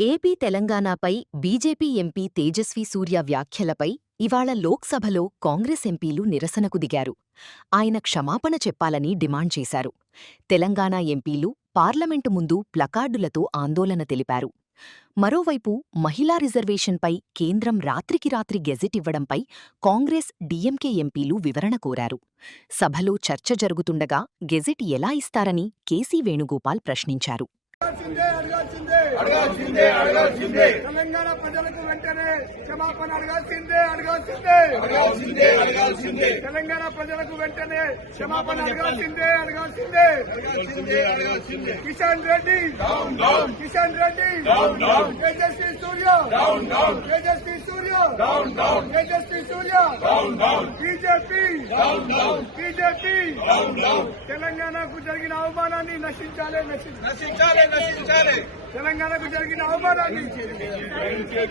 AP తెలంగాణపై BJP MP Tejashwi సూర్య వ్యాఖ్యలపై ఇవాళ లోక్సభలో కాంగ్రెస్ ఎంపీలు నిరసనకు దిగారు. ఆయన క్షమాపణ చెప్పాలని డిమాండ్ చేశారు. తెలంగాణ ఎంపీలు పార్లమెంటు ముందు ప్లకార్డులతో ఆందోళన తెలిపారు. మరోవైపు మహిళా రిజర్వేషన్పై కేంద్రం రాత్రికి రాత్రి గెజిట్ ఇవ్వడంపై కాంగ్రెస్, డీఎంకే ఎంపీలు వివరణ కోరారు. సభలో చర్చ జరుగుతుండగా గెజిట్ ఎలా ఇస్తారని కేసీ వేణుగోపాల్ ప్రశ్నించారు. తెలంగాణ ప్రజలకు వెంటనే క్షమాపణ తెలంగాణ ప్రజలకు వెంటనే క్షమాపణ కిషన్ రెడ్డి తేజస్వీ సూర్య బీజేపీ తెలంగాణకు జరిగిన అవమానాన్ని నశించాలి. తెలంగాణకు జరిగిన అవమానాన్ని